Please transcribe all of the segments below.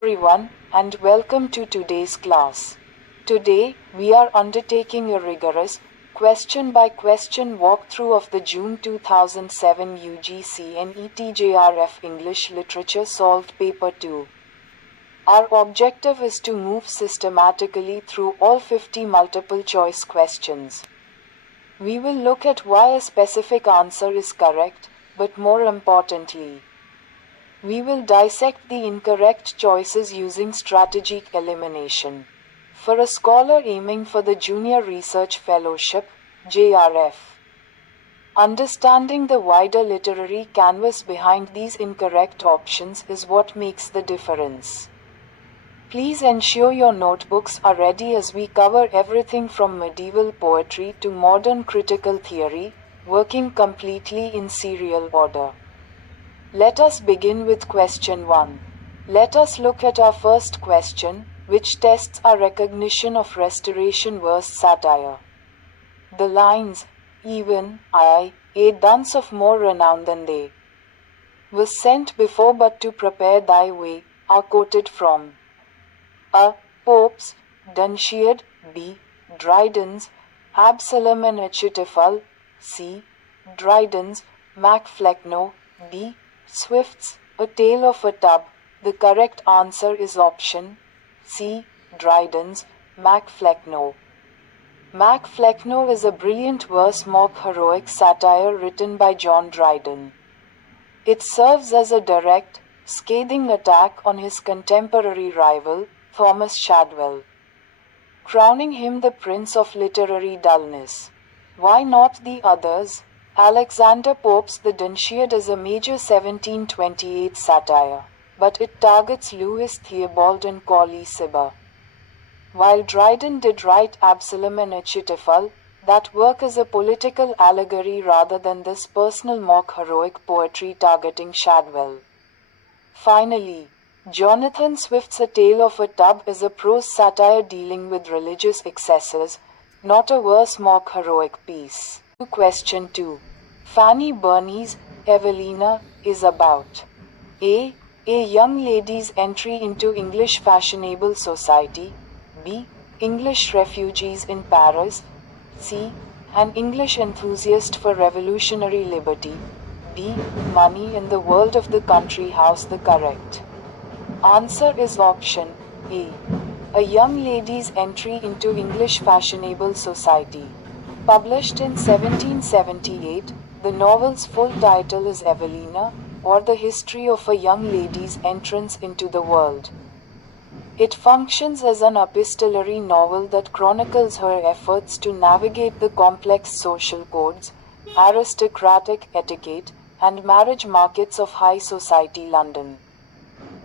Everyone, and welcome to today's class. Today, we are undertaking a rigorous, question by question walkthrough of the June 2007 UGC NET English Literature Solved Paper 2. Our objective is to move systematically through all 50 multiple choice questions. We will look at why a specific answer is correct, but more importantly, we will dissect the incorrect choices using strategic elimination. For a scholar aiming for the Junior Research Fellowship, JRF, understanding the wider literary canvas behind these incorrect options is what makes the difference. Please ensure your notebooks are ready as we cover everything from medieval poetry to modern critical theory, working completely in serial order. Let us begin with question 1. Let us look at our first question, which tests our recognition of Restoration verse satire. The lines, "Even I, a dunce of more renown than they, was sent before but to prepare thy way," are quoted from A. Pope's, Dunciad, B. Dryden's, Absalom and Achitophel, C. Dryden's, Macflecknoe, D. Swift's A Tale of a Tub. The correct answer is option C. Dryden's, Macflecknoe. Macflecknoe is a brilliant verse mock heroic satire written by John Dryden. It serves as a direct, scathing attack on his contemporary rival, Thomas Shadwell, crowning him the prince of literary dullness. Why not the others? Alexander Pope's The Dunciad is a major 1728 satire, but it targets Lewis Theobald and Colley Cibber. While Dryden did write Absalom and Achitophel, that work is a political allegory rather than this personal mock heroic poetry targeting Shadwell. Finally, Jonathan Swift's A Tale of a Tub is a prose satire dealing with religious excesses, not a verse mock heroic piece. Question 2. Fanny Burney's Evelina is about A. A young lady's entry into English fashionable society, B. English refugees in Paris, C. An English enthusiast for revolutionary liberty, D. Money in the world of the country house. The correct answer is option A. A young lady's entry into English fashionable society. Published in 1778, the novel's full title is Evelina, or the history of a young lady's entrance into the world. It functions as an epistolary novel that chronicles her efforts to navigate the complex social codes, aristocratic etiquette, and marriage markets of high society London.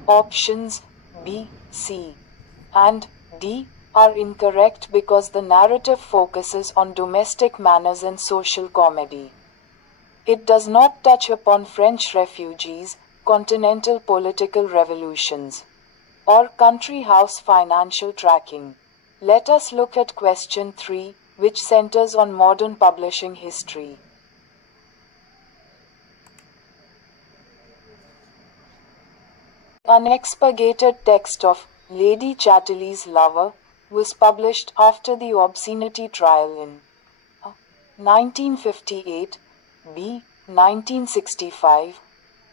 Options B, C, and D are incorrect because the narrative focuses on domestic manners and social comedy. It does not touch upon French refugees, continental political revolutions, or country house financial tracking. Let us look at question 3, which centers on modern publishing history. An expurgated text of Lady Chatterley's Lover was published after the obscenity trial in 1958, B. 1965,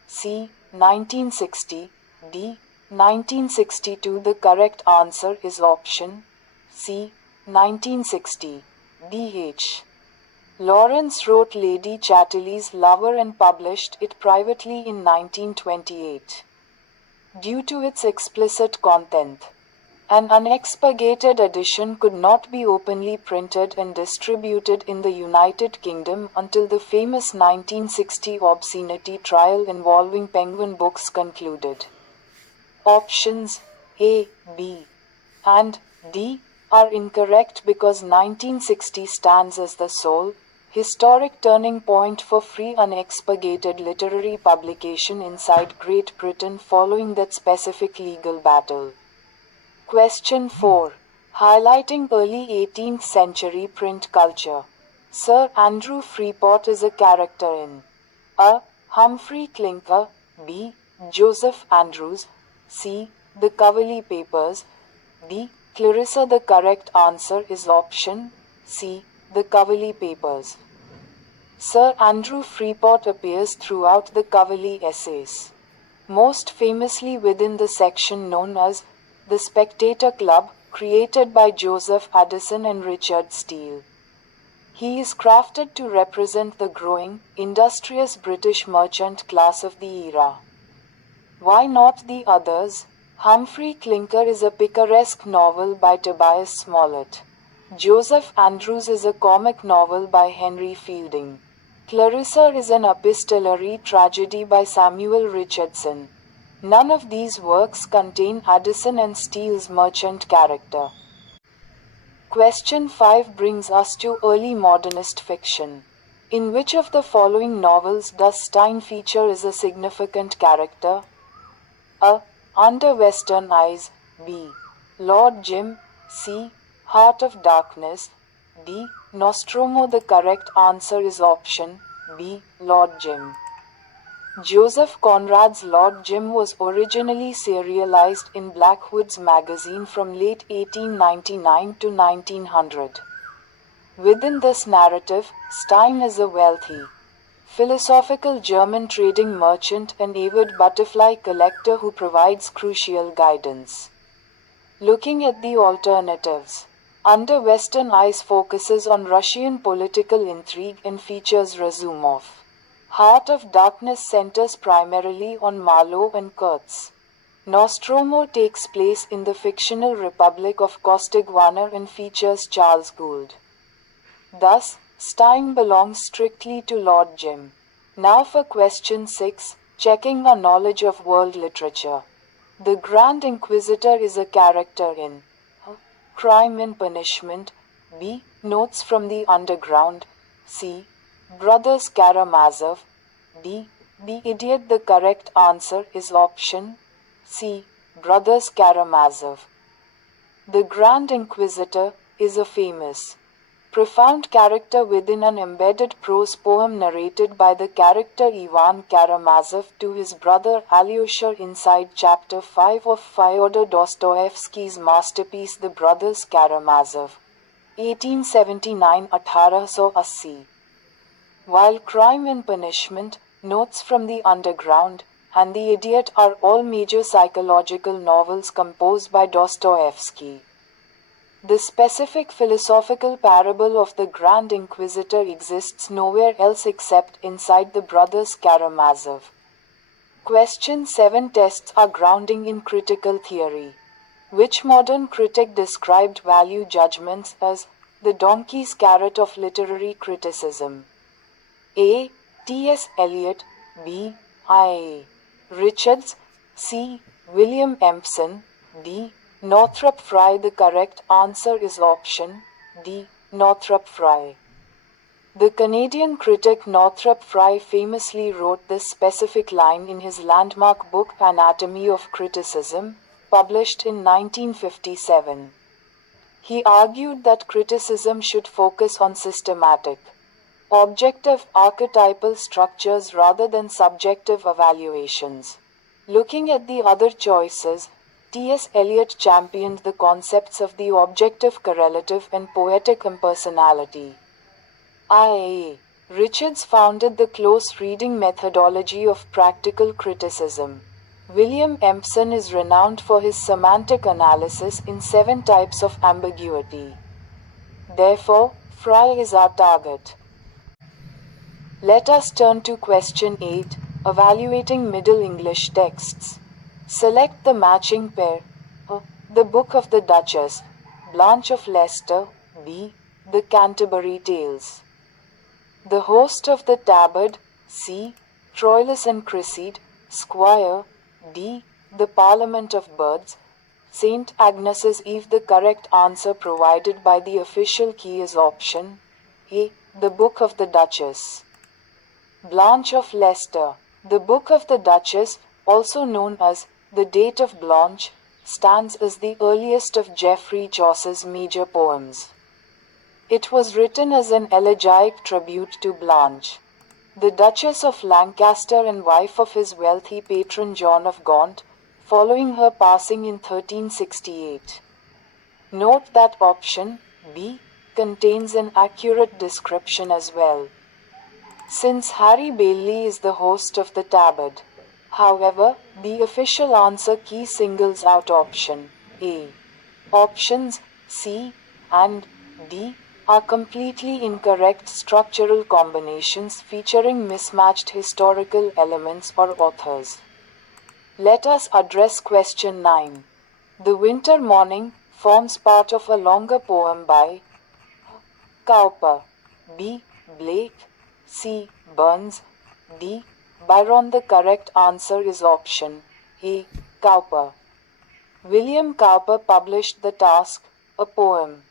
C. 1960, D. 1962. The correct answer is option C. 1960, DH. Lawrence wrote Lady Chatterley's Lover and published it privately in 1928. Due to its explicit content, an unexpurgated edition could not be openly printed and distributed in the United Kingdom until the famous 1960 obscenity trial involving Penguin Books concluded. Options A, B, and D are incorrect because 1960 stands as the sole, historic turning point for free unexpurgated literary publication inside Great Britain following that specific legal battle. Question 4. Highlighting early 18th century print culture. Sir Andrew Freeport is a character in A. Humphrey Clinker, B. Joseph Andrews, C. The Cowley Papers. D. Clarissa. The correct answer is option C. The Cowley Papers. Sir Andrew Freeport appears throughout the Cowley essays, most famously within the section known as the Spectator Club, created by Joseph Addison and Richard Steele. He is crafted to represent the growing, industrious British merchant class of the era. Why not the others? Humphrey Clinker is a picaresque novel by Tobias Smollett. Joseph Andrews is a comic novel by Henry Fielding. Clarissa is an epistolary tragedy by Samuel Richardson. None of these works contain Addison and Steele's merchant character. Question 5 brings us to early modernist fiction. In which of the following novels does Stein feature as a significant character? A. Under Western Eyes. B. Lord Jim. C. Heart of Darkness. D. Nostromo. The correct answer is option B. Lord Jim. Joseph Conrad's Lord Jim was originally serialized in Blackwood's magazine from late 1899 to 1900. Within this narrative, Stein is a wealthy, philosophical German trading merchant and avid butterfly collector who provides crucial guidance. Looking at the alternatives, Under Western Eyes focuses on Russian political intrigue and features Razumov. Heart of Darkness centers primarily on Marlowe and Kurtz. Nostromo takes place in the fictional Republic of Costaguana and features Charles Gould. Thus, Stein belongs strictly to Lord Jim. Now for question 6, checking our knowledge of world literature. The Grand Inquisitor is a character in Crime and Punishment. B. Notes from the Underground. C. Brothers Karamazov. D. The Idiot. The correct answer is option C. Brothers Karamazov. The Grand Inquisitor is a famous, profound character within an embedded prose poem narrated by the character Ivan Karamazov to his brother Alyosha inside Chapter 5 of Fyodor Dostoevsky's masterpiece The Brothers Karamazov, 1879-1880. While Crime and Punishment, Notes from the Underground, and The Idiot are all major psychological novels composed by Dostoevsky, the specific philosophical parable of the Grand Inquisitor exists nowhere else except inside the Brothers Karamazov. Question 7 tests our grounding in critical theory. Which modern critic described value judgments as the donkey's carrot of literary criticism? A. T.S. Eliot. B. I. Richards. C. William Empson. D. Northrop Frye. The correct answer is option D. Northrop Frye. The Canadian critic Northrop Frye famously wrote this specific line in his landmark book Anatomy of Criticism, published in 1957. He argued that criticism should focus on systematic, objective archetypal structures rather than subjective evaluations. Looking at the other choices, T.S. Eliot championed the concepts of the objective correlative and poetic impersonality. I. Richards founded the close reading methodology of practical criticism. William Empson is renowned for his semantic analysis in 7 types of ambiguity. Therefore, Frye is our target. Let us turn to question 8, evaluating Middle English texts. Select the matching pair. A. The Book of the Duchess, Blanche of Leicester. B. The Canterbury Tales. The Host of the Tabard. C. Troilus and Cressida, Squire. D. The Parliament of Birds. St. Agnes's Eve. The correct answer provided by the official key is option A. The Book of the Duchess. Blanche of Leicester. The Book of the Duchess, also known as The Date of Blanche, stands as the earliest of Geoffrey Chaucer's major poems. It was written as an elegiac tribute to Blanche, the Duchess of Lancaster and wife of his wealthy patron John of Gaunt, following her passing in 1368. Note that option B contains an accurate description as well, since Harry Bailey is the host of the tabard. However, the official answer key singles out option A. Options C and D are completely incorrect structural combinations featuring mismatched historical elements or authors. Let us address question 9. The Winter Morning forms part of a longer poem by Cowper, B. Blake, C. Burns, D. Byron. The correct answer is option A. Cowper. William Cowper published The Task, a poem,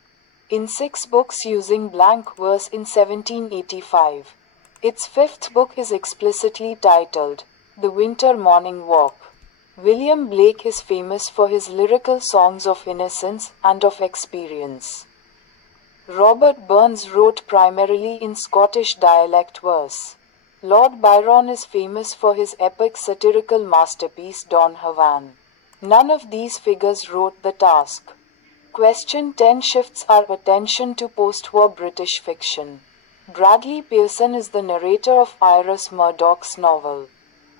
in 6 books using blank verse in 1785. Its 5th book is explicitly titled The Winter Morning Walk. William Blake is famous for his lyrical songs of innocence and of experience. Robert Burns wrote primarily in Scottish dialect verse. Lord Byron is famous for his epic satirical masterpiece Don Juan. None of these figures wrote The Task. Question 10 shifts our attention to post-war British fiction. Bradley Pearson is the narrator of Iris Murdoch's novel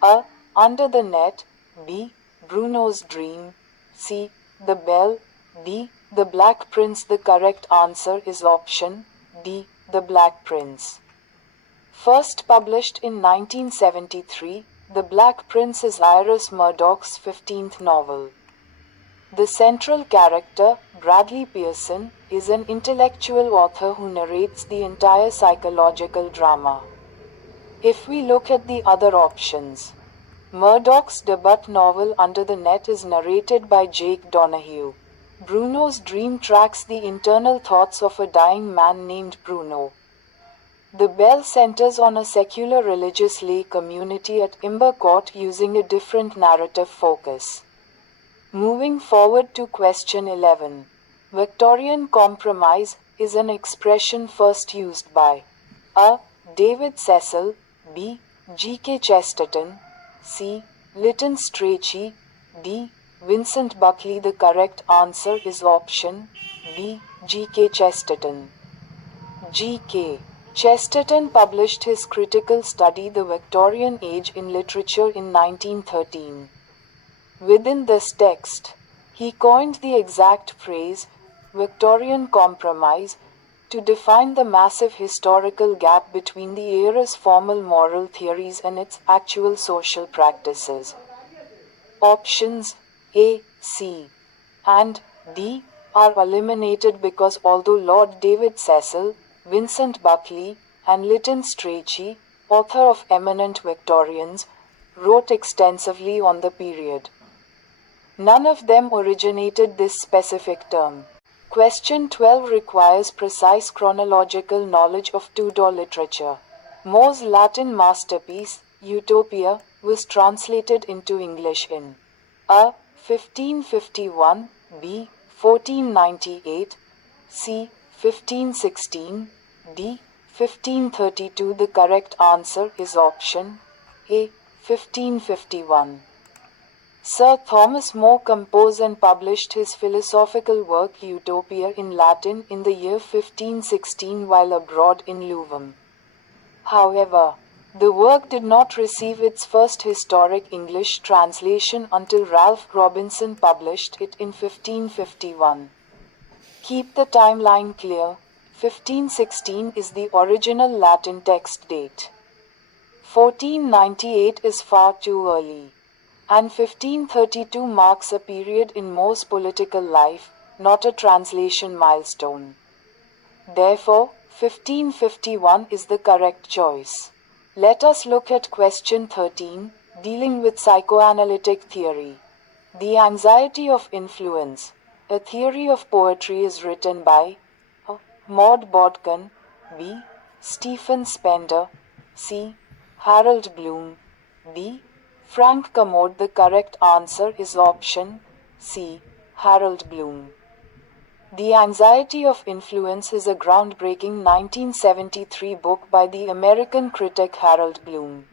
A. Under the Net, B. Bruno's Dream, C. The Bell, D. The Black Prince. The correct answer is option D. The Black Prince. First published in 1973, The Black Prince is Iris Murdoch's 15th novel. The central character, Bradley Pearson, is an intellectual author who narrates the entire psychological drama. If we look at the other options, Murdoch's debut novel Under the Net is narrated by Jake Donahue. Bruno's Dream tracks the internal thoughts of a dying man named Bruno. The Bell centers on a secular religious lay community at Imber Court using a different narrative focus. Moving forward to question 11. Victorian compromise is an expression first used by A. David Cecil, B. G.K. Chesterton, C. Lytton Strachey, D. Vincent Buckley. The correct answer is option B. G.K. Chesterton. G.K. Chesterton published his critical study The Victorian Age in Literature in 1913. Within this text, he coined the exact phrase, Victorian compromise, to define the massive historical gap between the era's formal moral theories and its actual social practices. Options A, C, and D are eliminated because although Lord David Cecil, Vincent Buckley, and Lytton Strachey, author of eminent Victorians, wrote extensively on the period, none of them originated this specific term. Question 12 requires precise chronological knowledge of Tudor literature. More's Latin masterpiece, Utopia, was translated into English in A. 1551, B. 1498, C. 1516, D. 1532. The correct answer is option A. 1551. Sir Thomas More composed and published his philosophical work Utopia in Latin in the year 1516 while abroad in Louvain. However, the work did not receive its first historic English translation until Ralph Robinson published it in 1551. Keep the timeline clear. 1516 is the original Latin text date. 1498 is far too early. And 1532 marks a period in More's political life, not a translation milestone. Therefore, 1551 is the correct choice. Let us look at question 13, dealing with psychoanalytic theory. The Anxiety of Influence, a theory of poetry, is written by A. Maud Bodkin, B. Stephen Spender, C. Harold Bloom, D. Frank Kermode. The correct answer is option C. Harold Bloom. The Anxiety of Influence is a groundbreaking 1973 book by the American critic Harold Bloom.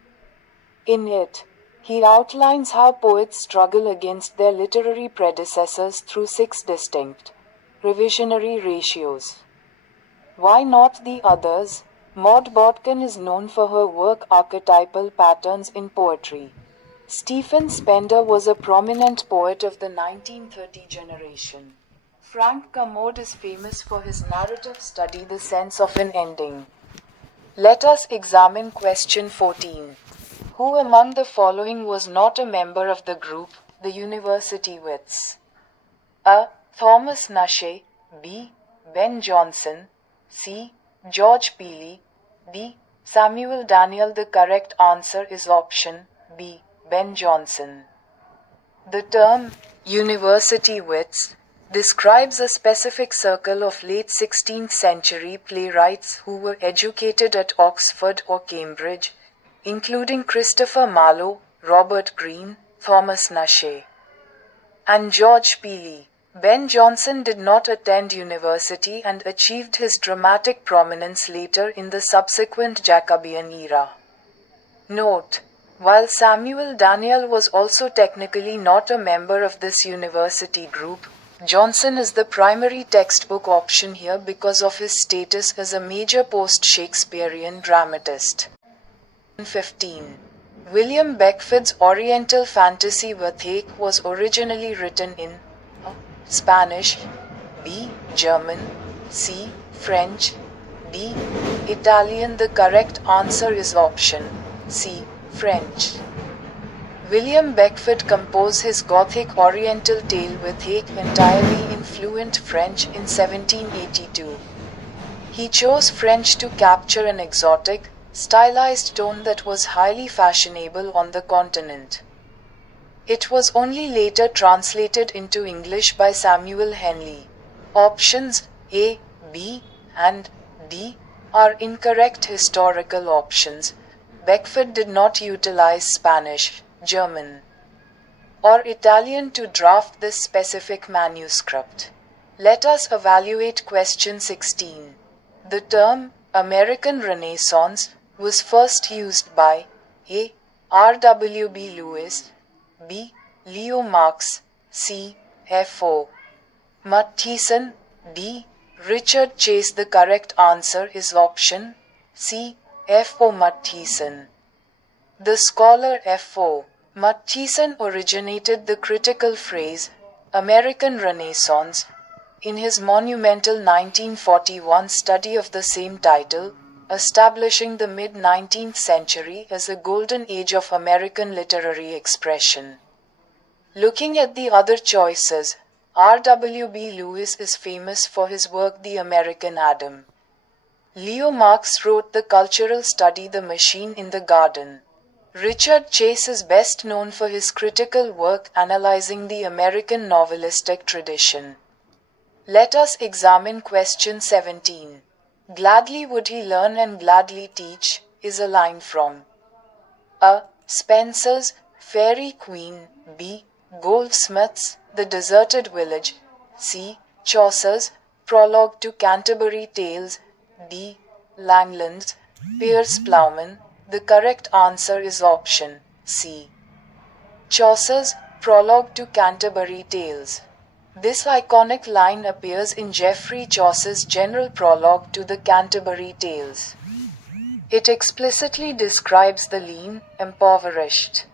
In it, He outlines how poets struggle against their literary predecessors through 6 distinct revisionary ratios. Why not the others? Maud Botkin is known for her work Archetypal Patterns in Poetry. Stephen Spender was a prominent poet of the 1930 generation. Frank Kermode is famous for his narrative study The Sense of an Ending. Let us examine question 14. Who among the following was not a member of the group, the University Wits? A. Thomas Nashe. B. Ben Jonson. C. George Peele. D. Samuel Daniel. The correct answer is option B. Ben Jonson. The term University Wits describes a specific circle of late 16th century playwrights who were educated at Oxford or Cambridge, including Christopher Marlowe, Robert Greene, Thomas Nashe, and George Peele. Ben Jonson did not attend university and achieved his dramatic prominence later in the subsequent Jacobean era. Note: while Samuel Daniel was also technically not a member of this university group, Jonson is the primary textbook option here because of his status as a major post-Shakespearean dramatist. 15. William Beckford's Oriental fantasy Vathaik was originally written in Spanish, B. German, C. French, D. Italian. The correct answer is option C. French. William Beckford composed his Gothic Oriental tale Vathaik entirely in fluent French in 1782. He chose French to capture an exotic, stylized tone that was highly fashionable on the continent. It was only later translated into English by Samuel Henley. Options A, B, and D are incorrect historical options. Beckford did not utilize Spanish, German, or Italian to draft this specific manuscript. Let us evaluate question 16. The term American Renaissance was first used by A. R.W.B. Lewis, B. Leo Marx, C. F.O. Matheson, D. Richard Chase. The correct answer is option C. F.O. Matheson. The scholar F.O. Matheson originated the critical phrase, American Renaissance, in his monumental 1941 study of the same title, establishing the mid-19th century as a golden age of American literary expression. Looking at the other choices, R.W.B. Lewis is famous for his work The American Adam. Leo Marx wrote the cultural study The Machine in the Garden. Richard Chase is best known for his critical work analyzing the American novelistic tradition. Let us examine question 17. Gladly would he learn and gladly teach, is a line from A. Spenser's Faerie Queene, B. Goldsmith's The Deserted Village, C. Chaucer's Prologue to Canterbury Tales, D. Langland's Piers Plowman. The correct answer is option C. Chaucer's Prologue to Canterbury Tales. This iconic line appears in Geoffrey Chaucer's general prologue to the Canterbury Tales. It explicitly describes the lean, impoverished,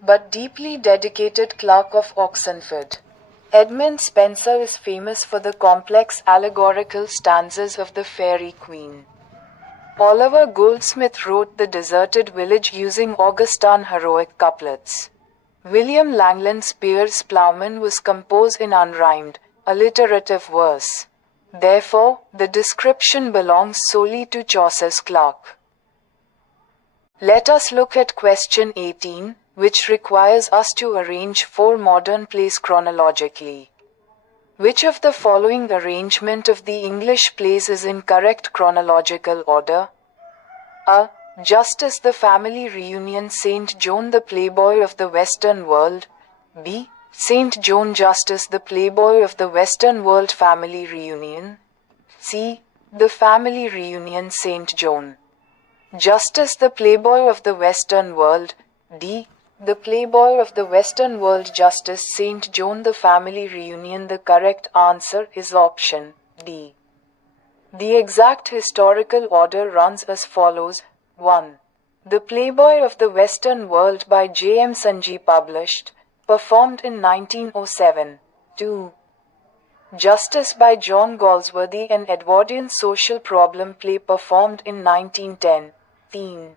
but deeply dedicated clerk of Oxenford. Edmund Spenser is famous for the complex allegorical stanzas of the Faerie Queene. Oliver Goldsmith wrote The Deserted Village using Augustan heroic couplets. William Langland's Piers Plowman was composed in unrhymed, alliterative verse. Therefore, the description belongs solely to Chaucer's clerk. Let us look at question 18, which requires us to arrange 4 modern plays chronologically. Which of the following arrangement of the English plays is in correct chronological order? A. Justice the Family Reunion St. John the Playboy of the Western World. B. St. John Justice the Playboy of the Western World Family Reunion. C. The Family Reunion St. John Justice the Playboy of the Western World. D. The playboy of the Western world, Justice St. John. The family reunion. The correct answer is option D. The exact historical order runs as follows. 1. The Playboy of the Western World by J. M. Sanji, published, performed in 1907. 2. Justice by John Galsworthy, an Edwardian social problem play, performed in 1910. 3.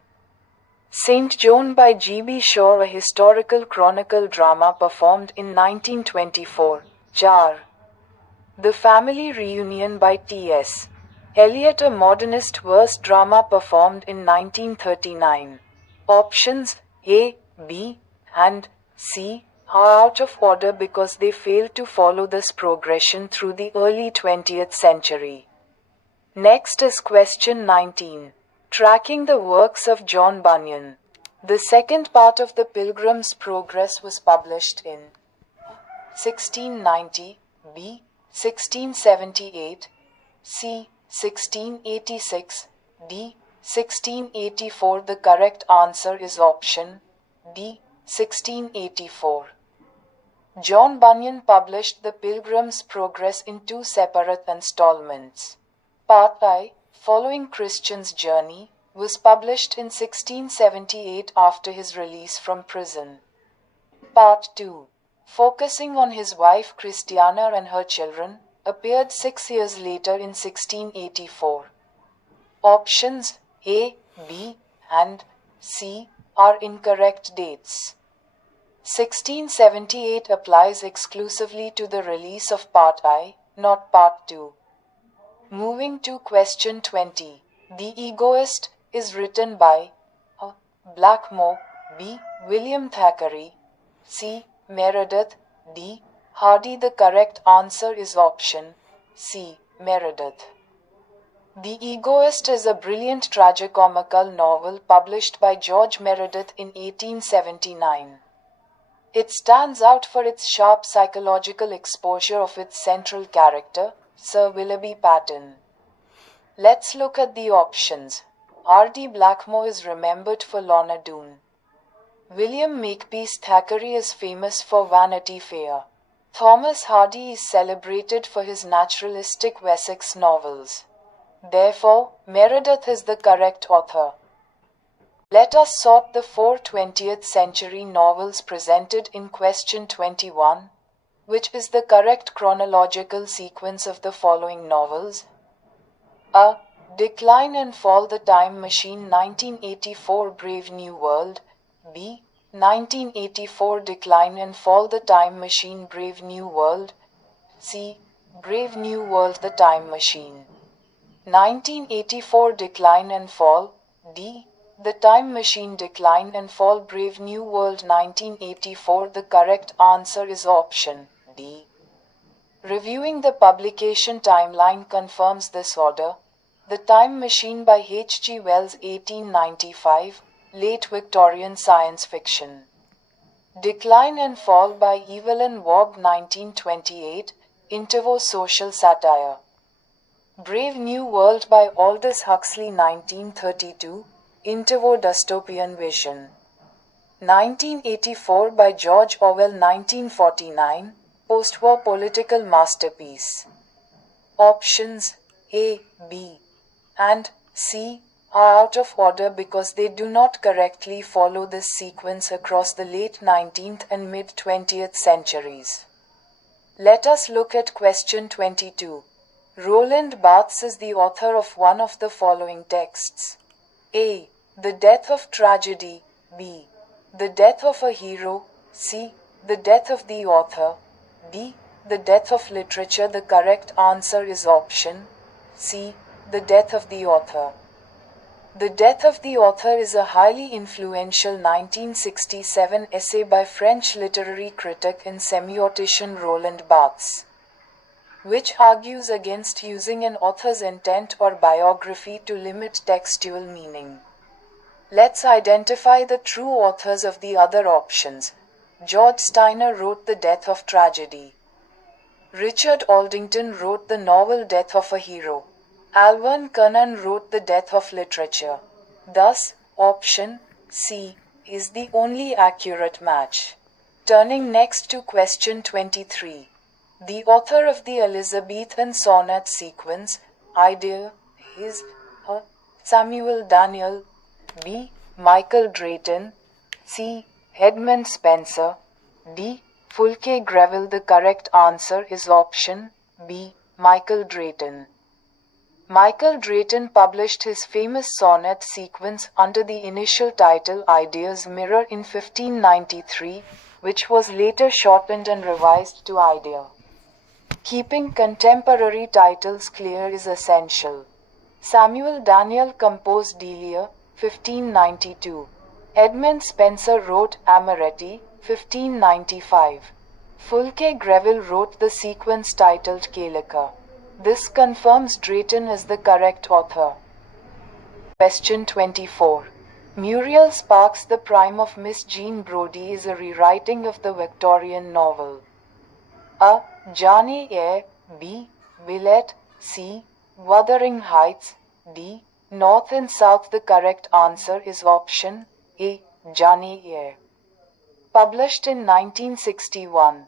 St. John by G. B. Shaw, a historical chronicle drama, performed in 1924. 4. The Family Reunion by T. S. Eliot, a modernist verse drama, performed in 1939. Options A, B, and C are out of order because they failed to follow this progression through the early 20th century. Next is question 19. Tracking the works of John Bunyan. The second part of the Pilgrim's Progress was published in 1690, B. 1678, C. 1686, D. 1684. The correct answer is option D. 1684. John Bunyan published The Pilgrim's Progress in 2 separate installments. Part I, Following Christian's Journey, was published in 1678 after his release from prison. Part 2, focusing on his wife Christiana and her children, appeared 6 years later in 1684. Options A, B, and C are incorrect dates. 1678 applies exclusively to the release of Part I, not Part 2. Moving to question 20. The Egoist is written by A. Blackmore, B. William Thackeray, C. Meredith, D. Hardy. The correct answer is option C. Meredith. The Egoist is a brilliant tragicomical novel published by George Meredith in 1879. It stands out for its sharp psychological exposure of its central character, Sir Willoughby Patten. Let's look at the options. R.D. Blackmore is remembered for Lorna Doone. William Makepeace Thackeray is famous for Vanity Fair. Thomas Hardy is celebrated for his naturalistic Wessex novels. Therefore, Meredith is the correct author. Let us sort the 4 20th century novels presented in question 21, which is the correct chronological sequence of the following novels. A. Decline and Fall, The Time Machine, 1984, Brave New World. B. 1984, Decline and Fall, The Time Machine, Brave New World. C. Brave New World, The Time Machine. 1984, Decline and Fall. D. The Time Machine, Decline and Fall, Brave New World, 1984. The correct answer is option D. Reviewing the publication timeline confirms this order. The Time Machine by H. G. Wells, 1895, late Victorian science fiction. Decline and Fall by Evelyn Waugh, 1928, interwar social satire. Brave New World by Aldous Huxley, 1932, interwar dystopian vision. 1984 by George Orwell, 1949, post-war political masterpiece. Options A, B, and C are out of order because they do not correctly follow this sequence across the late 19th and mid-20th centuries. Let us look at question 22. Roland Barthes is the author of one of the following texts. A. The Death of Tragedy. B. The Death of a Hero. C. The Death of the Author. D. The Death of Literature. The correct answer is option C. The Death of the Author. The Death of the Author is a highly influential 1967 essay by French literary critic and semiotician Roland Barthes, which argues against using an author's intent or biography to limit textual meaning. Let's identify the true authors of the other options. George Steiner wrote The Death of Tragedy. Richard Aldington wrote the novel Death of a Hero. Alvin Cannon wrote The Death of Literature. Thus, option C is the only accurate match. Turning next to question 23. The author of the Elizabethan sonnet sequence, idea, is A. Samuel Daniel, B. Michael Drayton, C. Edmund Spenser, D. Fulke Greville. The correct answer is option B. Michael Drayton. Michael Drayton published his famous sonnet sequence under the initial title Ideas Mirror in 1593, which was later shortened and revised to Idea. Keeping contemporary titles clear is essential. Samuel Daniel composed Delia, 1592. Edmund Spenser wrote Amoretti, 1595. Fulke Greville wrote the sequence titled Calica. This confirms Drayton is the correct author. Question 24. Muriel Sparks, The Prime of Miss Jean Brodie is a rewriting of the Victorian novel. A. Jane Eyre, B. Villette, C. Wuthering Heights, D. North and South. The correct answer is option A. Jane Eyre. Published in 1961.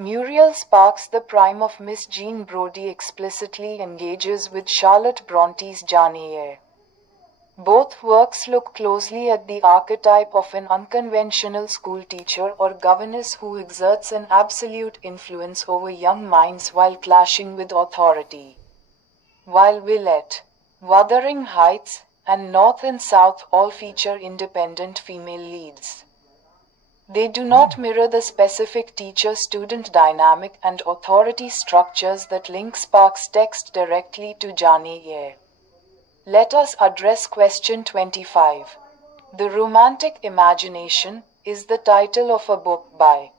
Muriel Sparks, The Prime of Miss Jean Brodie explicitly engages with Charlotte Bronte's Jane Eyre. Both works look closely at the archetype of an unconventional schoolteacher or governess who exerts an absolute influence over young minds while clashing with authority. While Villette, Wuthering Heights, and North and South all feature independent female leads. They do not mirror the specific teacher-student dynamic and authority structures that link Sparks' text directly to Jane Eyre. Let us address question 25. The Romantic Imagination is the title of a book by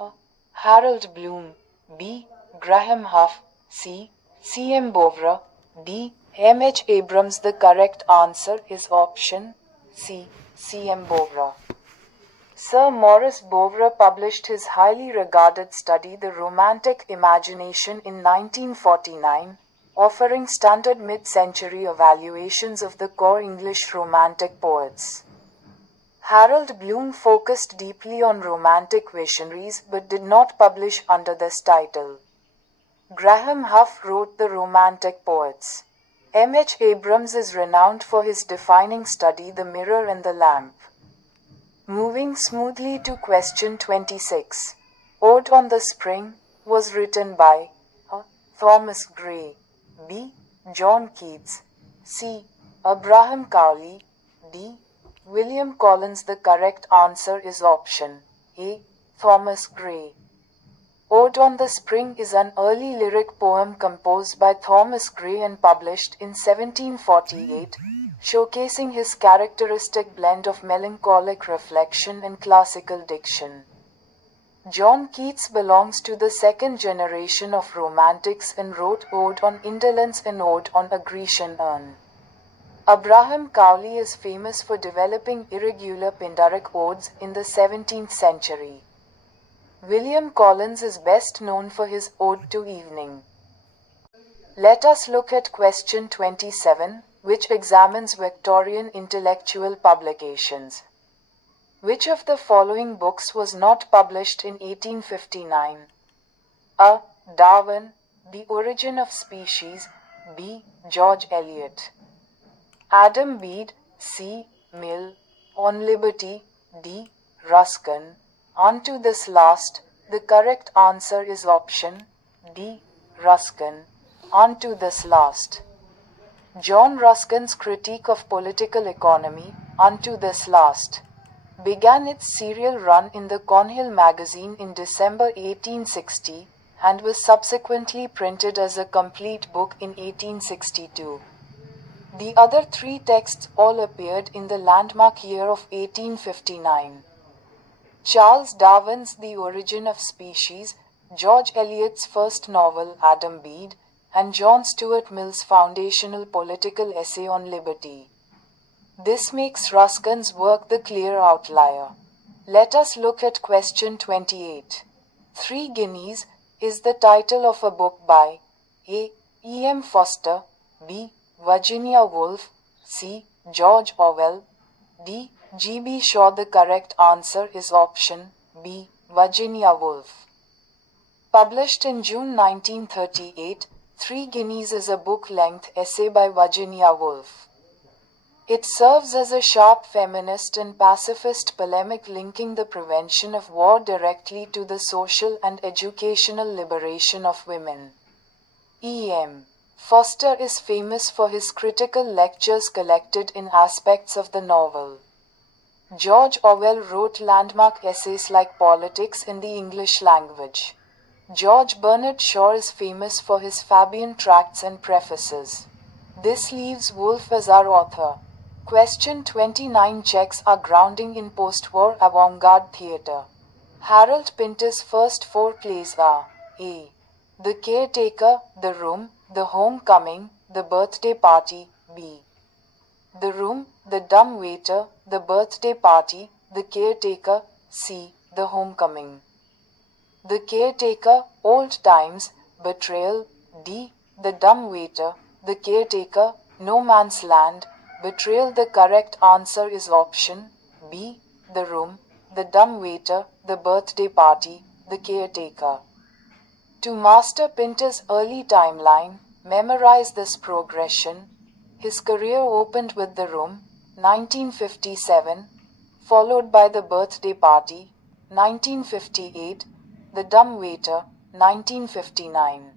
A. Harold Bloom, B. Graham Huff, C. C.M. Bovra, D. M.H. Abrams. The correct answer is option C. C.M. Bovra. Sir Maurice Bovra published his highly regarded study The Romantic Imagination in 1949, offering standard mid-century evaluations of the core English Romantic poets. Harold Bloom focused deeply on romantic visionaries but did not publish under this title. Graham Huff wrote the Romantic poets. M.H. Abrams is renowned for his defining study The Mirror and the Lamp. Moving smoothly to question 26. Ode on the Spring was written by A. Thomas Gray, B. John Keats, C. Abraham Cowley, D. William Collins. The correct answer is option A. Thomas Gray. Ode on the Spring is an early lyric poem composed by Thomas Gray and published in 1748, showcasing his characteristic blend of melancholic reflection and classical diction. John Keats belongs to the second generation of Romantics and wrote Ode on Indolence and Ode on a Grecian Urn. Abraham Cowley is famous for developing irregular Pindaric odes in the 17th century. William Collins is best known for his Ode to Evening. Let us look at question 27, which examines Victorian intellectual publications. Which of the following books was not published in 1859? A. Darwin, The Origin of Species, B. George Eliot. Adam Bede, C. Mill, On Liberty, D. Ruskin. Onto this last, the correct answer is option D. Ruskin. Onto this last. John Ruskin's Critique of Political Economy, Unto This Last, began its serial run in the Cornhill magazine in December 1860, and was subsequently printed as a complete book in 1862. The other three texts all appeared in the landmark year of 1859. Charles Darwin's The Origin of Species, George Eliot's first novel Adam Bede, and John Stuart Mill's foundational political essay on liberty. This makes Ruskin's work the clear outlier. Let us look at question 28. 3 Guineas is the title of a book by A. E. M. Forster, B. Virginia Woolf, C. George Orwell, D. GB Shaw. The correct answer is option B, Virginia Woolf. Published in June 1938, Three Guineas is a book-length essay by Virginia Woolf. It serves as a sharp feminist and pacifist polemic linking the prevention of war directly to the social and educational liberation of women. E.M. Foster is famous for his critical lectures collected in aspects of the novel. George Orwell wrote landmark essays like Politics in the English Language. George Bernard Shaw is famous for his Fabian Tracts and prefaces. This leaves Woolf as our author. Question 29 checks our grounding in post-war avant-garde theatre. Harold Pinter's first four plays are A. The Caretaker, The Room, The Homecoming, The Birthday Party. B. The Room, The Dumb Waiter, The Birthday Party, The Caretaker. C. The Homecoming. The Caretaker, Old Times, Betrayal. D. The Dumb Waiter, The Caretaker, No Man's Land, Betrayal. The correct answer is option B, The Room, The Dumb Waiter, The Birthday Party, The Caretaker. To master Pinter's early timeline, memorize this progression. His career opened with The Room, 1957, followed by The Birthday Party, 1958, The Dumb Waiter, 1959.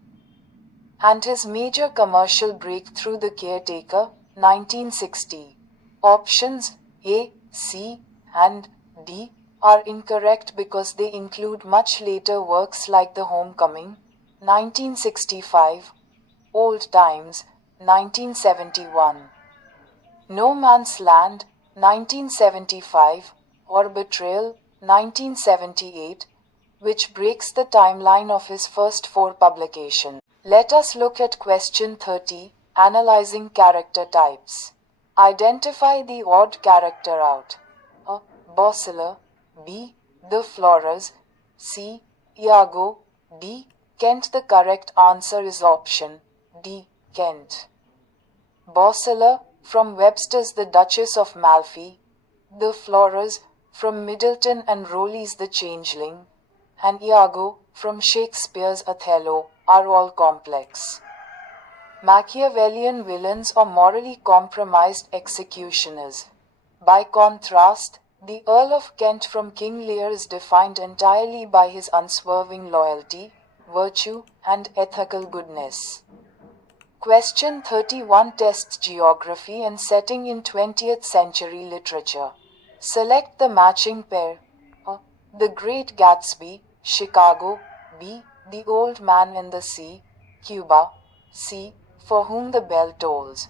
And his major commercial breakthrough The Caretaker, 1960. Options A, C, and D are incorrect because they include much later works like The Homecoming, 1965, Old Times, 1971, No Man's Land, 1975, or Betrayal, 1978, which breaks the timeline of his first four publications. Let us look at question 30, analyzing character types. Identify the odd character out. A. Bosseler. B. The Flores. C. Iago. D. Kent. The correct answer is option D. Kent. Bosseler, from Webster's The Duchess of Malfi. The Flores, from Middleton and Rowley's The Changeling. And Iago, from Shakespeare's Othello, are all complex. Machiavellian villains or morally compromised executioners. By contrast, the Earl of Kent from King Lear is defined entirely by his unswerving loyalty, virtue, and ethical goodness. Question 31 tests geography and setting in 20th century literature. Select the matching pair. A. The Great Gatsby, Chicago. B. The Old Man in the Sea, Cuba. C. For Whom the Bell Tolls,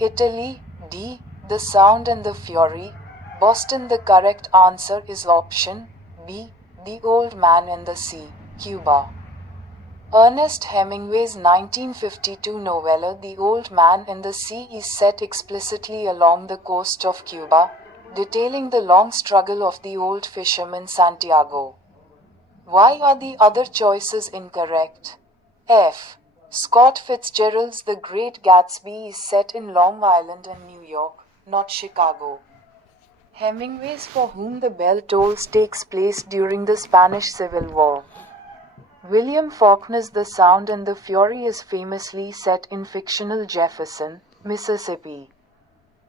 Italy. D. The Sound and the Fury, Boston. The correct answer is option B. The Old Man in the Sea, Cuba. Ernest Hemingway's 1952 novella The Old Man in the Sea is set explicitly along the coast of Cuba, detailing the long struggle of the old fisherman Santiago. Why are the other choices incorrect? F. Scott Fitzgerald's The Great Gatsby is set in Long Island and New York, not Chicago. Hemingway's For Whom the Bell Tolls takes place during the Spanish Civil War. William Faulkner's The Sound and the Fury is famously set in fictional Jefferson, Mississippi.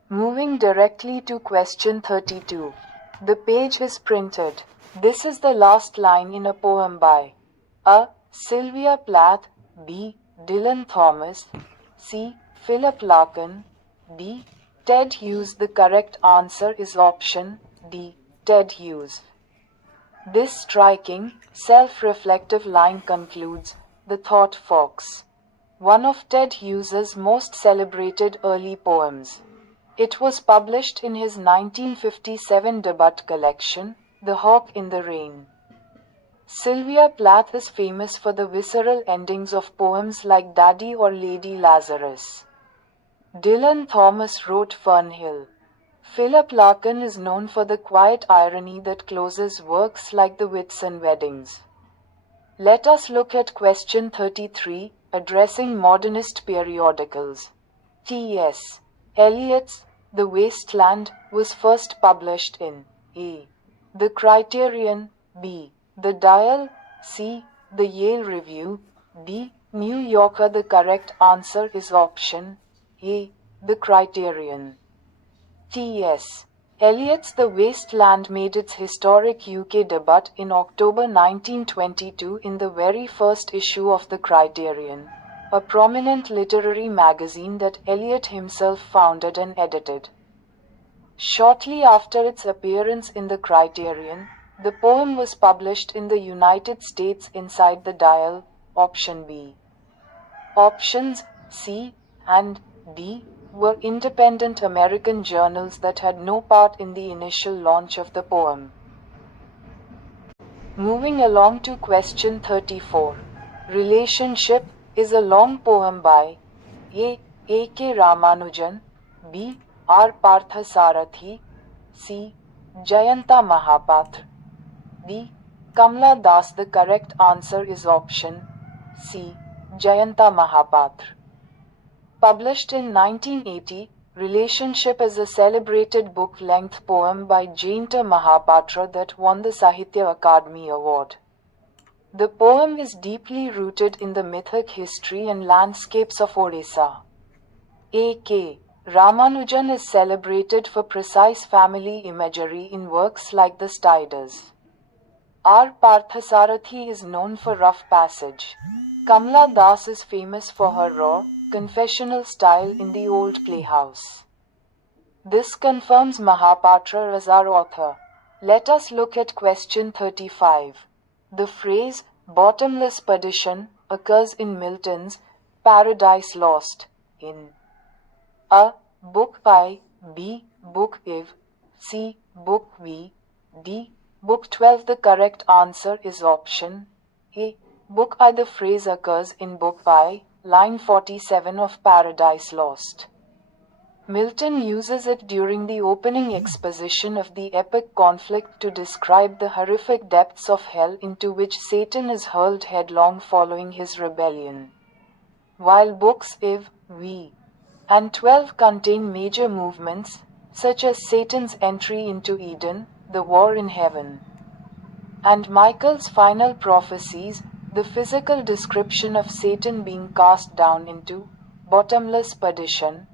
Moving directly to question 32. The page is printed. This is the last line in a poem by A. Sylvia Plath. B. Dylan Thomas. C. Philip Larkin. D. Ted Hughes. The correct answer is option D. Ted Hughes. This striking, self-reflective line concludes The Thought Fox, one of Ted Hughes's most celebrated early poems. It was published in his 1957 debut collection, The Hawk in the Rain. Sylvia Plath is famous for the visceral endings of poems like Daddy or Lady Lazarus. Dylan Thomas wrote Fernhill. Philip Larkin is known for the quiet irony that closes works like The Whitsun Weddings. Let us look at question 33, addressing modernist periodicals. T.S. Eliot's The Wasteland was first published in A. The Criterion, B. The Dial, C. The Yale Review, D. New Yorker. The correct answer is option A. The Criterion. T.S. Eliot's The Wasteland made its historic UK debut in October 1922 in the very first issue of the Criterion, a prominent literary magazine that Eliot himself founded and edited. Shortly after its appearance in the Criterion, the poem was published in the United States inside the Dial, option B. Options C and D were independent American journals that had no part in the initial launch of the poem. Moving along to question 34. Relationship is a long poem by A. A.K. Ramanujan, B. R. Parthasarathi, C. Jayanta Mahapatra, D. Kamla Das. The correct answer is option C. Jayanta Mahapatra. Published in 1980, Relationship is a celebrated book-length poem by Jayanta Mahapatra that won the Sahitya Akademi Award. The poem is deeply rooted in the mythic history and landscapes of Odisha. A.K. Ramanujan is celebrated for precise family imagery in works like the Stydas. R. Parthasarathi is known for rough passage. Kamla Das is famous for her raw, confessional style in the old playhouse. This confirms Mahapatra as our author. Let us look at question 35. The phrase, bottomless perdition, occurs in Milton's Paradise Lost, in A. Book I, B. Book IV, C. Book V, D. Book 12. The correct answer is option A. Book I. The phrase occurs in Book I, line 47 of Paradise Lost. Milton uses it during the opening exposition of the epic conflict to describe the horrific depths of hell into which Satan is hurled headlong following his rebellion. While books IV, V, and 12 contain major movements, such as Satan's entry into Eden, the war in heaven, and Michael's final prophecies, the physical description of Satan being cast down into bottomless perdition,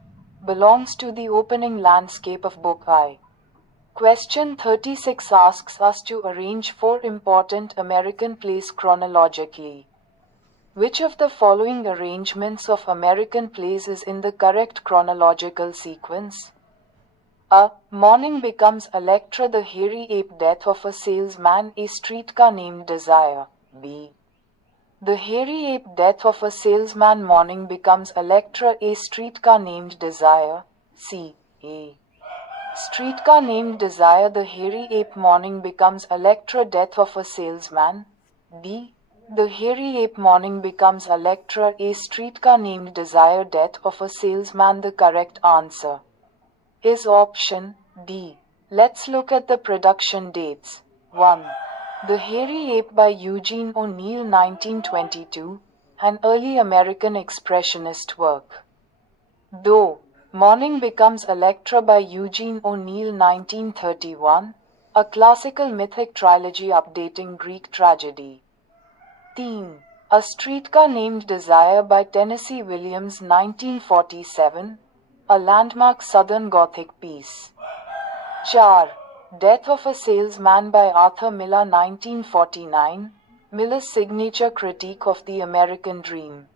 belongs to the opening landscape of Book I. Question 36 asks us to arrange 4 important American plays chronologically. Which of the following arrangements of American plays is in the correct chronological sequence? A. Morning becomes Electra, the hairy ape death of a salesman, a streetcar named Desire. B. The hairy ape death of a salesman, morning becomes Electra, a streetcar named Desire. C. A. Streetcar named Desire, the hairy ape, morning becomes Electra, death of a salesman. D. The hairy ape, morning becomes Electra, a streetcar named Desire, death of a salesman. The correct answer is option D. Let's look at the production dates. 1. The Hairy Ape by Eugene O'Neill, 1922, an early American expressionist work. Though Morning Becomes Electra by Eugene O'Neill, 1931, a classical mythic trilogy updating Greek tragedy. Theme: A Streetcar Named Desire by Tennessee Williams, 1947, a landmark Southern Gothic piece. 4. Death of a Salesman by Arthur Miller, 1949, Miller's signature critique of the American dream.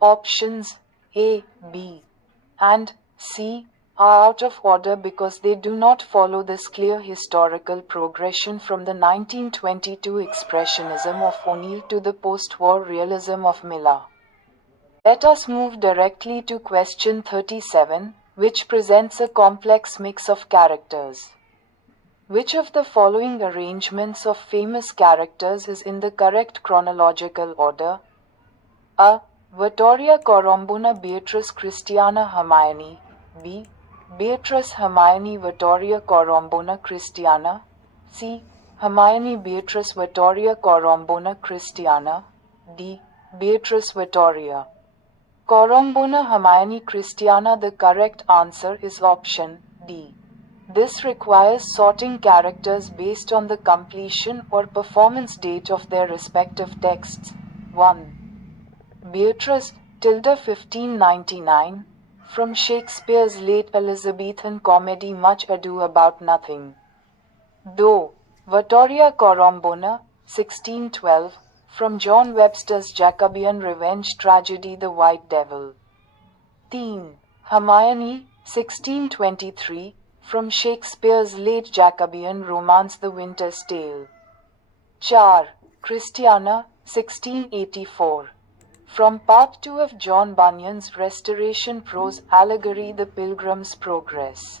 Options A, B, and C are out of order because they do not follow this clear historical progression from the 1922 Expressionism of O'Neill to the post-war realism of Miller. Let us move directly to question 37, which presents a complex mix of characters. Which of the following arrangements of famous characters is in the correct chronological order? A. Vittoria Corombona Beatrice Christiana Hermione. B. Beatrice Hermione Vittoria Corombona Christiana. C. Hermione Beatrice Vittoria Corombona Christiana. D. Beatrice Vittoria Corombona Hermione Christiana. The correct answer is option D. This requires sorting characters based on the completion or performance date of their respective texts. 1. Beatrice, 1599, from Shakespeare's late Elizabethan comedy Much Ado About Nothing. 2. Vittoria Corombona, 1612, from John Webster's Jacobean revenge tragedy The White Devil. 3. Hermione, 1623, from Shakespeare's late Jacobean romance The Winter's Tale. 4. Christiana, 1684, from Part 2 of John Bunyan's Restoration prose allegory The Pilgrim's Progress.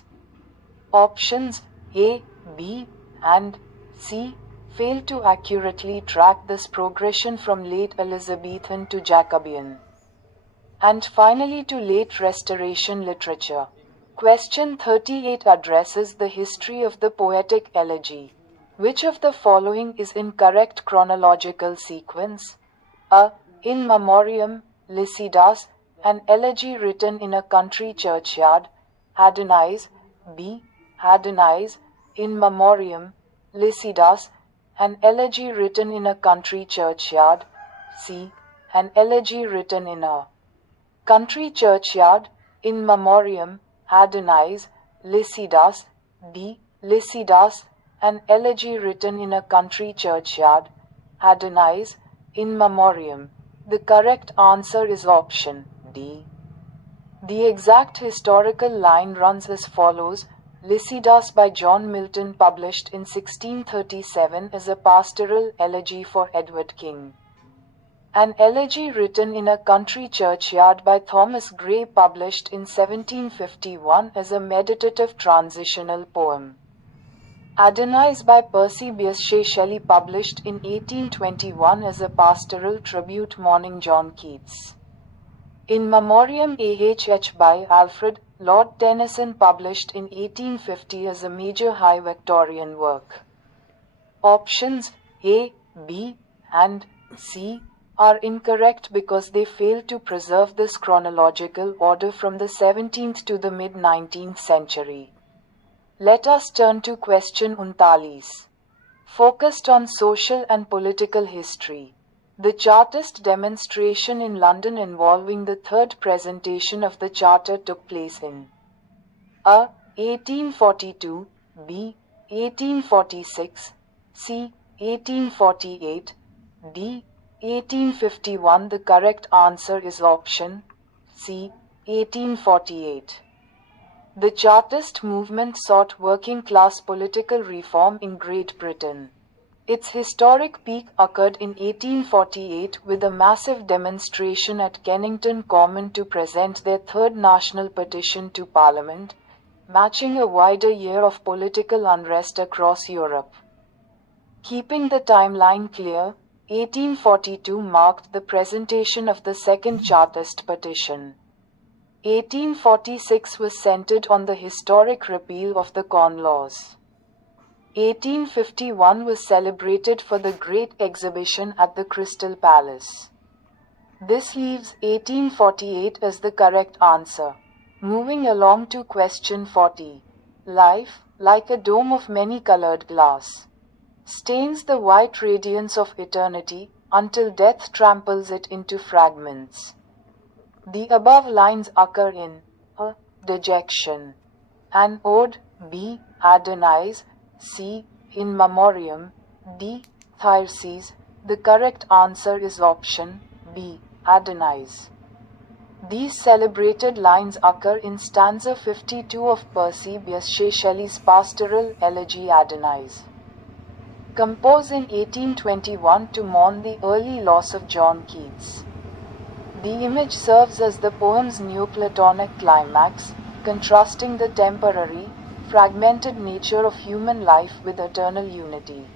Options A, B, and C fail to accurately track this progression from late Elizabethan to Jacobean, and finally to late Restoration literature. Question 38 addresses the history of the poetic elegy. Which of the following is in correct chronological sequence? A. In Memoriam, Lycidas, an elegy written in a country churchyard, Adonais. B. Adonais, in Memoriam, Lycidas, an elegy written in a country churchyard. C. An elegy written in a country churchyard, in Memoriam, Adonais, Lycidas. D. Lycidas, an elegy written in a country churchyard, Adonais, in Memoriam. The correct answer is option D. The exact historical line runs as follows: Lycidas by John Milton, published in 1637, is a pastoral elegy for Edward King. An elegy written in a country churchyard by Thomas Gray, published in 1751, is a meditative transitional poem. Adonais by Percy Bysshe Shelley, published in 1821, is a pastoral tribute mourning John Keats. In Memoriam AHH by Alfred Lord Tennyson, published in 1850, is a major High Victorian work. Options A, B, and C are incorrect because they fail to preserve this chronological order from the 17th to the mid-19th century. Let us turn to question 39. Focused on social and political history. The Chartist demonstration in London involving the third presentation of the Charter took place in A. 1842, B. 1846, C. 1848, D. 1851. The correct answer is option C. 1848. The Chartist movement sought working-class political reform in Great Britain. Its historic peak occurred in 1848 with a massive demonstration at Kennington Common to present their third national petition to Parliament, matching a wider year of political unrest across Europe. Keeping the timeline clear, 1842 marked the presentation of the second Chartist petition. 1846 was centered on the historic repeal of the Corn Laws. 1851 was celebrated for the Great Exhibition at the Crystal Palace. This leaves 1848 as the correct answer. Moving along to question 40. Life, like a dome of many-colored glass, stains the white radiance of eternity until death tramples it into fragments. The above lines occur in A. Dejection, an ode, B. Adonais, C. In Memoriam, D. Thyreses. The correct answer is option B. Adonais. These celebrated lines occur in stanza 52 of Percy Bysshe Shelley's pastoral elegy Adonais, composed in 1821 to mourn the early loss of John Keats. The image serves as the poem's Neoplatonic climax, contrasting the temporary, fragmented nature of human life with eternal unity.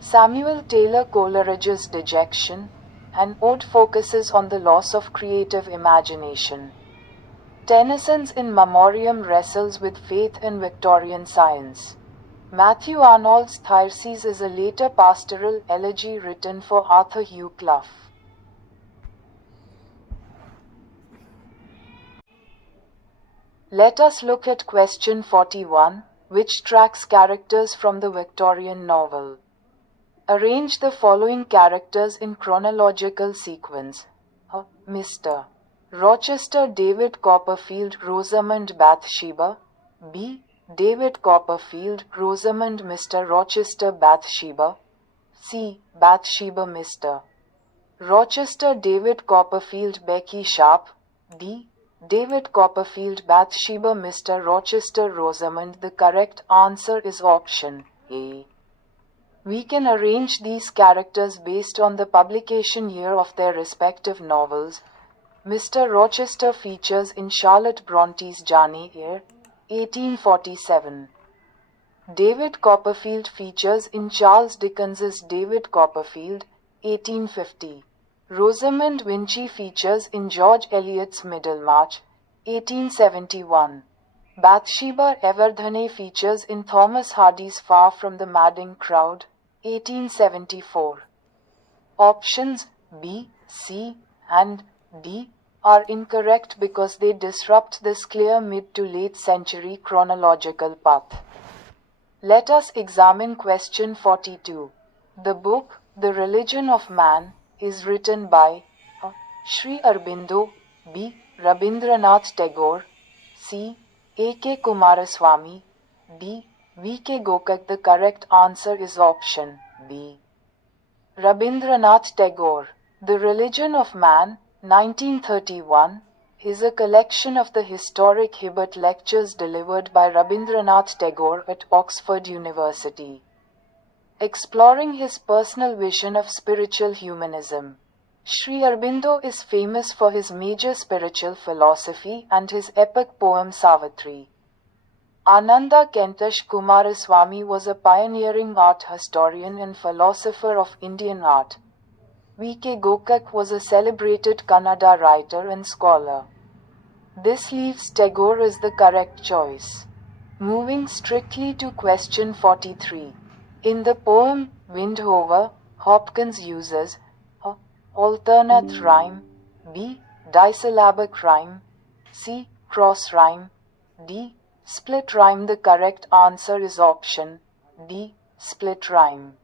Samuel Taylor Coleridge's Dejection, an ode, focuses on the loss of creative imagination. Tennyson's In Memoriam wrestles with faith in Victorian science. Matthew Arnold's Thyreses is a later pastoral elegy written for Arthur Hugh Clough. Let us look at question 41, which tracks characters from the Victorian novel. Arrange the following characters in chronological sequence. Mr. Rochester David Copperfield Rosamund Bathsheba. B. David Copperfield Rosamund Mr. Rochester Bathsheba. C. Bathsheba Mr. Rochester David Copperfield Becky Sharp. D. David Copperfield Bathsheba Mr. Rochester Rosamund. The correct answer is option A. We can arrange these characters based on the publication year of their respective novels. Mr. Rochester features in Charlotte Bronte's Jane Eyre, 1847. David Copperfield features in Charles Dickens's David Copperfield, 1850. Rosamund Vinci features in George Eliot's Middlemarch, 1871. Bathsheba Everdhane features in Thomas Hardy's Far from the Madding Crowd, 1874. Options B, C, and D are incorrect because they disrupt this clear mid to late century chronological path. Let us examine question 42. The book, The Religion of Man, is written by Sri Aurobindo, B. Rabindranath Tagore, C. A.K. Kumaraswamy, D. V.K. Gokak. The correct answer is option B. Rabindranath Tagore. The Religion of Man, 1931, is a collection of the historic Hibbert lectures delivered by Rabindranath Tagore at Oxford University, exploring his personal vision of spiritual humanism. Sri Aurobindo is famous for his major spiritual philosophy and his epic poem Savitri. Ananda Kentash Kumaraswamy was a pioneering art historian and philosopher of Indian art. V.K. Gokak was a celebrated Kannada writer and scholar. This leaves Tagore as the correct choice. Moving strictly to question 43. In the poem Windhover, Hopkins uses alternate rhyme, B. Disyllabic rhyme, C. Cross rhyme, D. Split rhyme. The correct answer is option D. Split rhyme.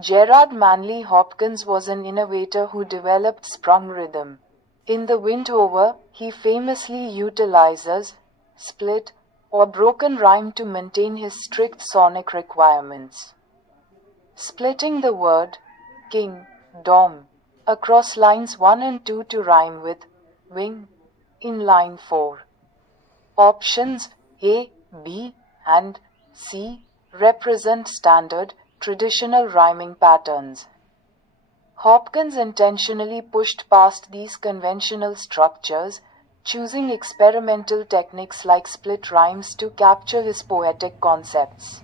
Gerard Manley Hopkins was an innovator who developed sprung rhythm. In the Windhover, he famously utilizes split or broken rhyme to maintain his strict sonic requirements. Splitting the word king, dom, across lines 1 and 2 to rhyme with wing in line 4. Options A, B, and C represent standard, traditional rhyming patterns. Hopkins intentionally pushed past these conventional structures, choosing experimental techniques like split rhymes to capture his poetic concepts.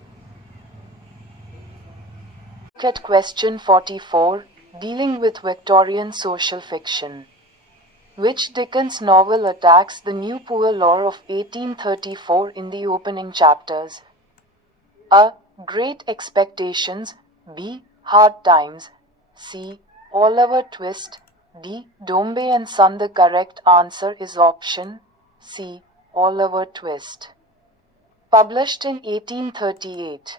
Look at question 44, dealing with Victorian social fiction. Which Dickens novel attacks the new poor law of 1834 in the opening chapters? A. Great Expectations, B. Hard Times, C. Oliver Twist, D. Dombey and Son. The correct answer is option C. Oliver Twist. Published in 1838.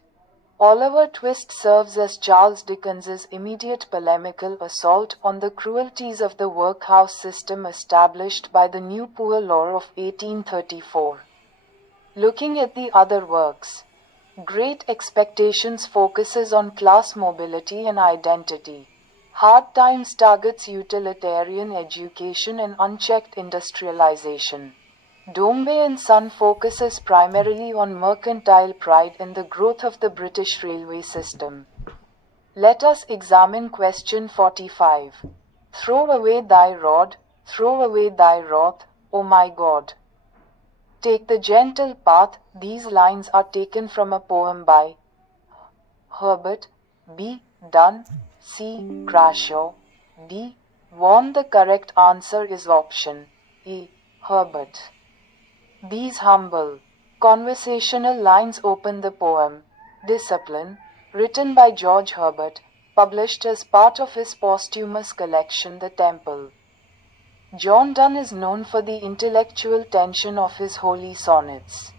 Oliver Twist serves as Charles Dickens's immediate polemical assault on the cruelties of the workhouse system established by the New Poor Law of 1834. Looking at the other works, Great Expectations focuses on class mobility and identity. Hard Times targets utilitarian education and unchecked industrialization. Dombey and Son focuses primarily on mercantile pride and the growth of the British railway system. Let us examine question 45. Throw away thy rod, throw away thy wrath, O my God. Take the gentle path. These lines are taken from a poem by Herbert, B. Dunn, C. Crashaw, D. Vaughan. The correct answer is option A. Herbert. These humble, conversational lines open the poem Discipline, written by George Herbert, published as part of his posthumous collection The Temple. John Donne is known for the intellectual tension of his holy sonnets.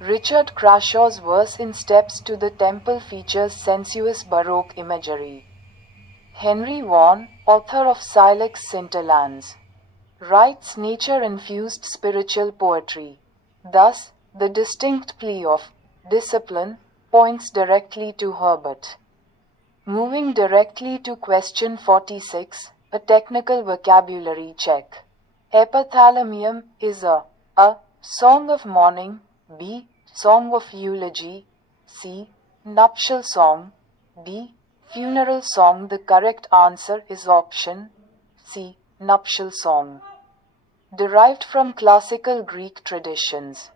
Richard Crashaw's verse in Steps to the Temple features sensuous Baroque imagery. Henry Vaughan, author of Silex Scintillans, writes nature-infused spiritual poetry. Thus, the distinct plea of discipline points directly to Herbert. Moving directly to question 46, a technical vocabulary check. Epithalamium is a song of mourning, b. song of eulogy, c. nuptial song, d. funeral song. The correct answer is option c. nuptial song. Derived from classical Greek traditions.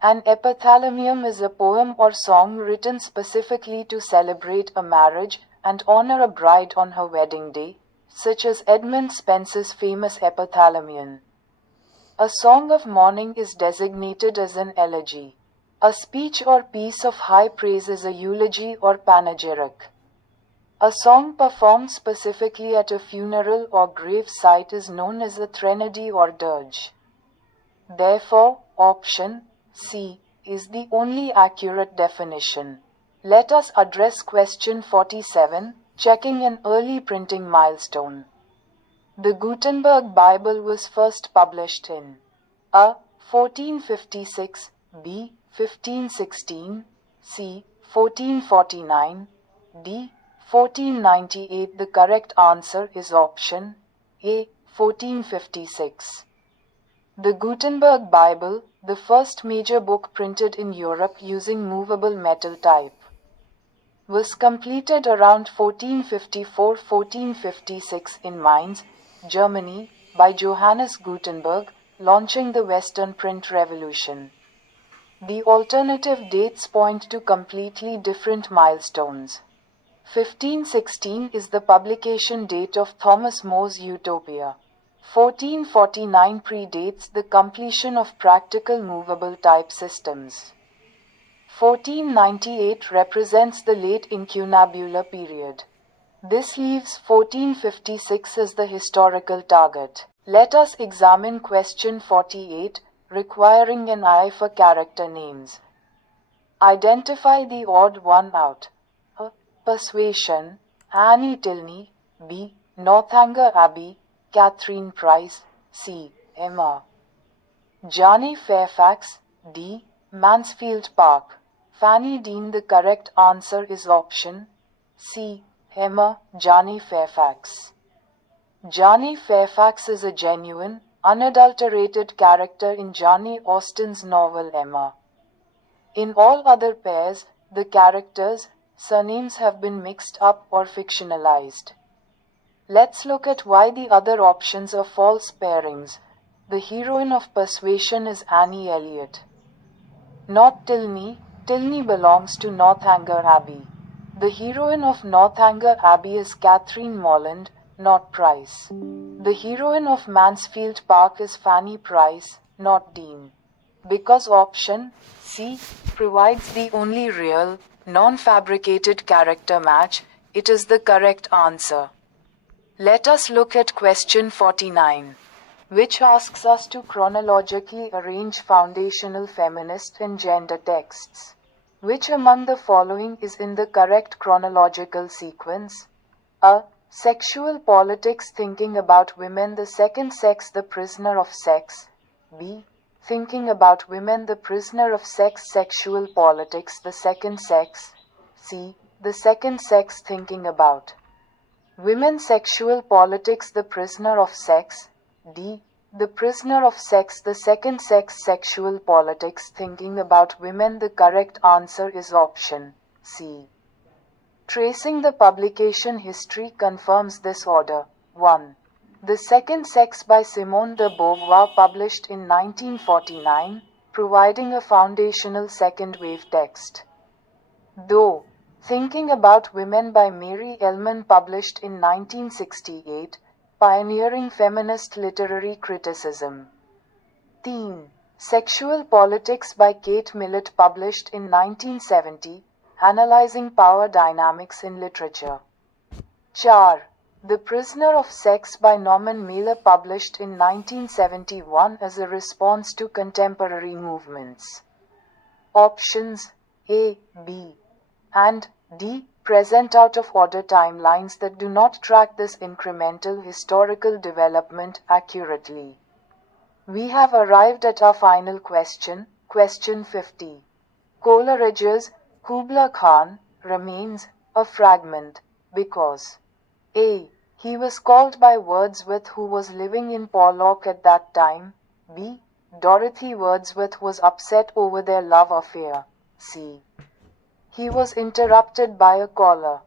An epithalamium is a poem or song written specifically to celebrate a marriage and honor a bride on her wedding day, such as Edmund Spenser's famous epithalamion. A song of mourning is designated as an elegy. A speech or piece of high praise is a eulogy or panegyric. A song performed specifically at a funeral or grave site is known as a threnody or dirge. Therefore, option C is the only accurate definition. Let us address question 47, checking an early printing milestone. The Gutenberg Bible was first published in A. 1456, B. 1516, C. 1449, D. 1498. The correct answer is option A. 1456. The Gutenberg Bible, the first major book printed in Europe using movable metal type, was completed around 1454-1456 in Mainz, Germany, by Johannes Gutenberg, launching the Western print revolution. The alternative dates point to completely different milestones. 1516 is the publication date of Thomas More's Utopia. 1449 predates the completion of practical movable type systems. 1498 represents the late incunabular period. This leaves 1456 as the historical target. Let us examine question 48, requiring an eye for character names. Identify the odd one out. A. Persuasion, Annie Tilney, B. Northanger Abbey, Catherine Price, C. Emma. Johnny Fairfax, D. Mansfield Park, Fanny Dean. The correct answer is option C. Emma, Johnny Fairfax. Johnny Fairfax is a genuine, unadulterated character in Johnny Austen's novel Emma. In all other pairs, the characters' surnames have been mixed up or fictionalized. Let's look at why the other options are false pairings. The heroine of Persuasion is Annie Elliot, not Tilney. Tilney belongs to Northanger Abbey. The heroine of Northanger Abbey is Catherine Morland, not Price. The heroine of Mansfield Park is Fanny Price, not Dean. Because option C provides the only real, non-fabricated character match, it is the correct answer. Let us look at question 49, which asks us to chronologically arrange foundational feminist and gender texts. Which among the following is in the correct chronological sequence? A. Sexual Politics, Thinking About Women, the Second Sex, The Prisoner of Sex. B. Thinking About Women, The Prisoner of Sex, Sexual Politics, The Second Sex. C. The Second Sex, Thinking About Women, Sexual Politics, The Prisoner of Sex. D. The Prisoner of Sex, The Second Sex, Sexual Politics, Thinking About Women. The correct answer is option C. Tracing the publication history confirms this order. 1. The Second Sex by Simone de Beauvoir, published in 1949, providing a foundational second-wave text. Though, Thinking About Women by Mary Ellman, published in 1968, pioneering feminist literary criticism. Teen. Sexual Politics by Kate Millett, published in 1970, analyzing power dynamics in literature. 4. The Prisoner of Sex by Norman Mailer, published in 1971 as a response to contemporary movements. Options A, B, and D present out-of-order timelines that do not track this incremental historical development accurately. We have arrived at our final question, question 50. Coleridge's Kubla Khan remains a fragment because A. He was called by Wordsworth, who was living in Porlock at that time. B. Dorothy Wordsworth was upset over their love affair. C. He was interrupted by a caller,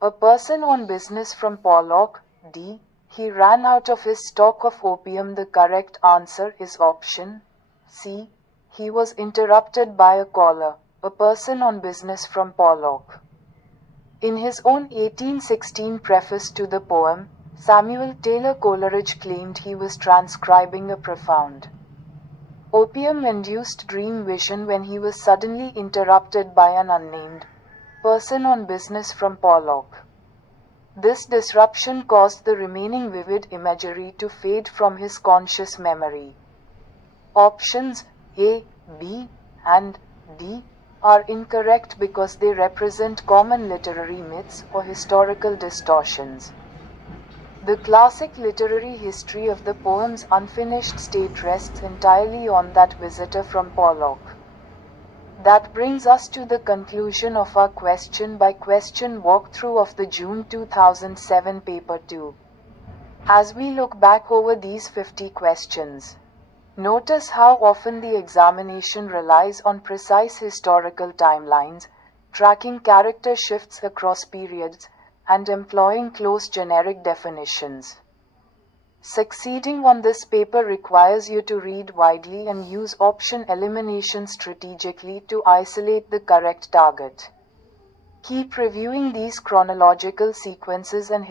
a person on business from Porlock. D. He ran out of his stock of opium. The correct answer is option C. He was interrupted by a caller, a person on business from Porlock. In his own 1816 preface to the poem, Samuel Taylor Coleridge claimed he was transcribing a profound opium-induced dream vision when he was suddenly interrupted by an unnamed person on business from Porlock. This disruption caused the remaining vivid imagery to fade from his conscious memory. Options A, B, and D are incorrect because they represent common literary myths or historical distortions. The classic literary history of the poem's unfinished state rests entirely on that visitor from Porlock. That brings us to the conclusion of our question-by-question walkthrough of the June 2007 Paper 2. As we look back over these 50 questions, notice how often the examination relies on precise historical timelines, tracking character shifts across periods, and employing close generic definitions. Succeeding on this paper requires you to read widely and use option elimination strategically to isolate the correct target. Keep reviewing these chronological sequences and